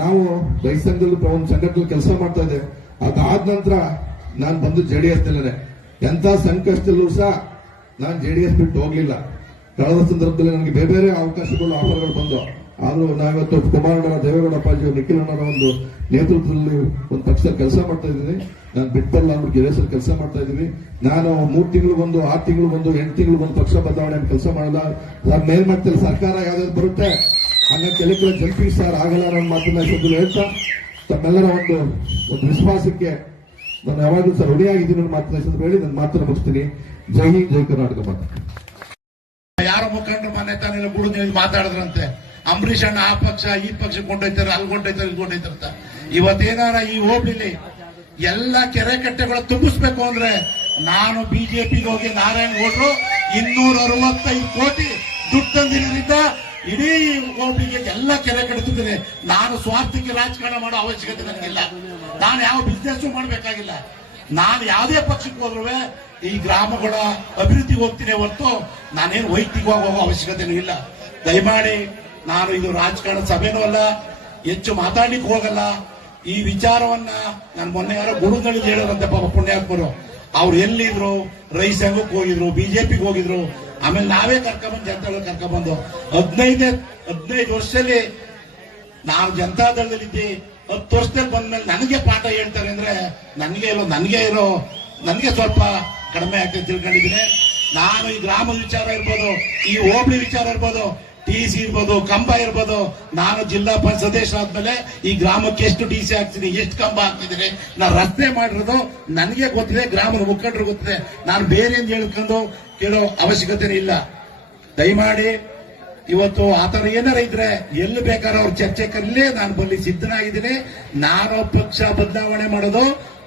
ನಾವು ರೈತ ಸಂಘದಲ್ಲಿ ಒಂದು ಸಂಘಟನೆ ಕೆಲಸ ಮಾಡ್ತಾ ಇದ್ದೆ. ಅದಾದ ನಂತರ ನಾನು ಬಂದು ಜೆಡಿಎಸ್ ನಲ್ಲೇ. ಎಂತ ಸಂಕಷ್ಟದಲ್ಲೂ ಸಹ ನಾನು ಜೆಡಿಎಸ್ ಬಿಟ್ಟು ಹೋಗ್ಲಿಲ್ಲ. ಕಳೆದ ಸಂದರ್ಭದಲ್ಲಿ ನನಗೆ ಬೇರೆ ಬೇರೆ ಅವಕಾಶಗಳು ಆಫರ್ಗಳು ಬಂದು, ಆದ್ರೂ ನಾವಿವತ್ತು ಕುಮಾರಣ್ಣ, ದೇವೇಗೌಡ ಅಪ್ಪಾಜಿ, ನಿಖಿಲ್ ಅಣ್ಣರ ಒಂದು ನೇತೃತ್ವದಲ್ಲಿ ಒಂದು ಪಕ್ಷದಲ್ಲಿ ಕೆಲಸ ಮಾಡ್ತಾ ಇದ್ದೀನಿ. ನಾನು ಬಿಟ್ಟಲ್ಲ ಅಂದ್ಬಿಟ್ಟು ಜೆಡಿಎಸ್ ಕೆಲಸ ಮಾಡ್ತಾ ಇದ್ದೀವಿ. ನಾನು 3 ತಿಂಗಳಿಗೊಂದು, 6 ತಿಂಗಳಿಗೊಂದು, 8 ತಿಂಗಳಿಗೊಂದು ಪಕ್ಷ ಬದಲಾವಣೆ ಕೆಲಸ ಮಾಡಲ್ಲ. ಮೇಲ್ಮಟ್ಟದಲ್ಲಿ ಸರ್ಕಾರ ಯಾವ್ದಾದ್ರು ಬರುತ್ತೆ ಹಂಗ ಕೆಲವು ಜಂಪಿಂಗ್ ಸ್ಟಾರ್ ಆಗಲ್ಲ ನನ್ನ ಮಾತನ್ನ ಹೇಳ್ತಾ ತಮ್ಮೆಲ್ಲರ ಒಂದು ವಿಶ್ವಾಸಕ್ಕೆ ನಾನು ಯಾವಾಗಲೂ ಸರ್ ರೆಡಿಯಾಗಿದ್ದೀನಿ ನನ್ನ ಮಾತನ್ನ ಹೇಳಿ ನನ್ನ ಮಾತನ್ನು ಮುಗಿಸ್ತೀನಿ. ಜೈ ಹಿಂದ್, ಜೈ ಕರ್ನಾಟಕ. ಯಾರೋ ಮುಖಂಡರು ಮನೆ ತಾನೇ ಗುಡು ಮಾತಾಡಿದ್ರಂತೆ, ಅಂಬರೀಷ್ ಅಣ್ಣ ಆ ಪಕ್ಷ ಈ ಪಕ್ಷ ಕೊಂಡೊಯ್ತಾರೆ, ಅಲ್ಲಿ ಕೊಂಡೊಯ್ತಾರೆ, ಇಲ್ಲಿ ಕೊಂಡೊಯ್ತಾರಂತ. ಇವತ್ತೇನಾರ ಈ ಹೋಬಳಿಲಿ ಎಲ್ಲ ಕೆರೆ ಕಟ್ಟೆಗಳು ತುಂಬಿಸ್ಬೇಕು ಅಂದ್ರೆ ನಾನು ಬಿಜೆಪಿಗೆ ಹೋಗಿ ನಾರಾಯಣಗೌಡರು 265 ಕೋಟಿ ದುಡ್ಡು ತಂದಿರೋದ್ರಿಂದ ಇಡೀ ಹೋಬಳಿಗೆ ಎಲ್ಲ ಕೆರೆ ಕಟ್ಟುತ್ತಿದ್ದೇನೆ. ನಾನು ಸ್ವಾರ್ಥಕ್ಕೆ ರಾಜಕಾರಣ ಮಾಡೋ ಅವಶ್ಯಕತೆ ನನಗಿಲ್ಲ. ನಾನು ಯಾವ ಬಿಸ್ನೆಸ್ ಮಾಡಬೇಕಾಗಿಲ್ಲ. ನಾನು ಯಾವುದೇ ಪಕ್ಷಕ್ಕೆ ಹೋದ್ರೂ ಈ ಗ್ರಾಮಗಳ ಅಭಿವೃದ್ಧಿಗೆ ಹೋಗ್ತೀನಿ ಹೊರತು ನಾನೇನು ವೈಯಕ್ತಿಕವಾಗಿ ಹೋಗೋ ಅವಶ್ಯಕತೆನೂ ಇಲ್ಲ. ದಯಮಾಡಿ ನಾನು ಇದು ರಾಜಕಾರಣ ಸಭೆನೂ ಅಲ್ಲ, ಹೆಚ್ಚು ಮಾತಾಡ್ಲಿಕ್ಕೆ ಹೋಗಲ್ಲ. ಈ ವಿಚಾರವನ್ನ ನಾನು ಮೊನ್ನೆ ಯಾರೋ ಗುರುಗಳು ಹೇಳೋರಂತೆ, ಪಾಪ ಪುಣ್ಯಾತ್ಮರು. ಅವ್ರು ಎಲ್ಲಿದ್ರು, ರೈತ ಸಂಘಕ್ಕೆ ಹೋಗಿದ್ರು, ಬಿಜೆಪಿಗೆ ಹೋಗಿದ್ರು. ಆಮೇಲೆ ನಾವೇ ಕರ್ಕೊಂಡ್ಬಂದು ಜನತಾದಳ ಕರ್ಕೊಂಡ್ಬಂದು 15 ವರ್ಷದಲ್ಲಿ ನಾವು ಜನತಾದಳದಲ್ಲಿದ್ದಿ. 10 ವರ್ಷದಲ್ಲಿ ಬಂದ್ಮೇಲೆ ನನಗೆ ಪಾಠ ಹೇಳ್ತಾರೆ ಅಂದ್ರೆ ನನಗೆ ಸ್ವಲ್ಪ ಕಡಿಮೆ ಆಗ್ತದೆ ತಿಳ್ಕೊಂಡಿದ್ದೀನಿ. ನಾನು ಈ ಗ್ರಾಮದ ವಿಚಾರ ಇರ್ಬೋದು, ಈ ಹೋಬಳಿ ವಿಚಾರ ಇರ್ಬೋದು, ಟಿಸಿ ಇರ್ಬೋದು, ಕಂಬ ಇರ್ಬೋದು, ನಾನು ಜಿಲ್ಲಾ ಪಂಚಾಯತ್ ಸದಸ್ಯ ಆದ್ಮೇಲೆ ಈ ಗ್ರಾಮಕ್ಕೆ ಎಷ್ಟು ಟಿಸಿ ಹಾಕ್ತೀನಿ, ಎಷ್ಟು ಕಂಬ ಹಾಕ್ತಿದ್ದೀನಿ, ನಾನು ರಸ್ತೆ ಮಾಡಿರೋದು ನನಗೆ ಗೊತ್ತಿದೆ, ಗ್ರಾಮದ ಮುಖಂಡರು ಗೊತ್ತಿದೆ. ನಾನು ಬೇರೆ ಹೇಳ್ಕೊಂಡು ಕೇಳೋ ಅವಶ್ಯಕತೆನೇ ಇಲ್ಲ. ದಯಮಾಡಿ ಇವತ್ತು ಆತರ ಏನಾರ ಇದ್ರೆ ಎಲ್ಲಿ ಬೇಕಾದ್ರೆ ಅವ್ರ ಚರ್ಚೆ ಕರಲೇ ನಾನು ಬಲ್ಲಿ ಸಿದ್ಧನಾಗಿದ್ದೀನಿ. ನಾನು ಪಕ್ಷ ಬದಲಾವಣೆ ಮಾಡೋದು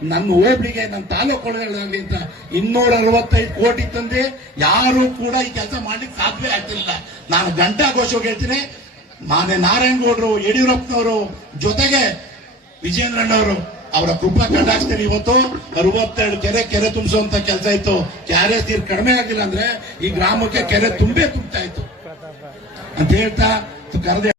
ನನ್ನ ಹೋಬಳಿಗೆ, ನನ್ನ ತಾಲೂಕುಗಳಾಗಲಿ ಅಂತ 265 ಕೋಟಿ ತಂದೆ ಯಾರು ಕೂಡ ಈ ಕೆಲಸ ಮಾಡ್ಲಿಕ್ಕೆ ಸಾಧ್ಯವೇ ಆಗ್ತಿಲ್ಲ. ನಾನು ಘಂಟಾಘೋಷವಾಗಿ ಹೇಳ್ತೀನಿ, ಮಾನ್ಯ ನಾರಾಯಣಗೌಡರು, ಯಡಿಯೂರಪ್ಪನವರು ಜೊತೆಗೆ ವಿಜಯೇಂದ್ರಣ್ಣವರು ಅವರ ಕೃಪಾ ಕಂಡಾಕ್ಸ್ತೀನಿ. ಇವತ್ತು 62 ಕೆರೆ ತುಂಬಿಸುವಂತ ಕೆಲಸ ಇತ್ತು. ಕ್ಯಾರೇಜ್ ನೀರು ಕಡಿಮೆ ಆಗಿಲ್ಲ ಅಂದ್ರೆ ಈ ಗ್ರಾಮಕ್ಕೆ ಕೆರೆ ತುಂಬಾ ತುಂಬ್ತಾ ಇತ್ತು ಅಂತ ಹೇಳ್ತಾ ಕರೆದೆ.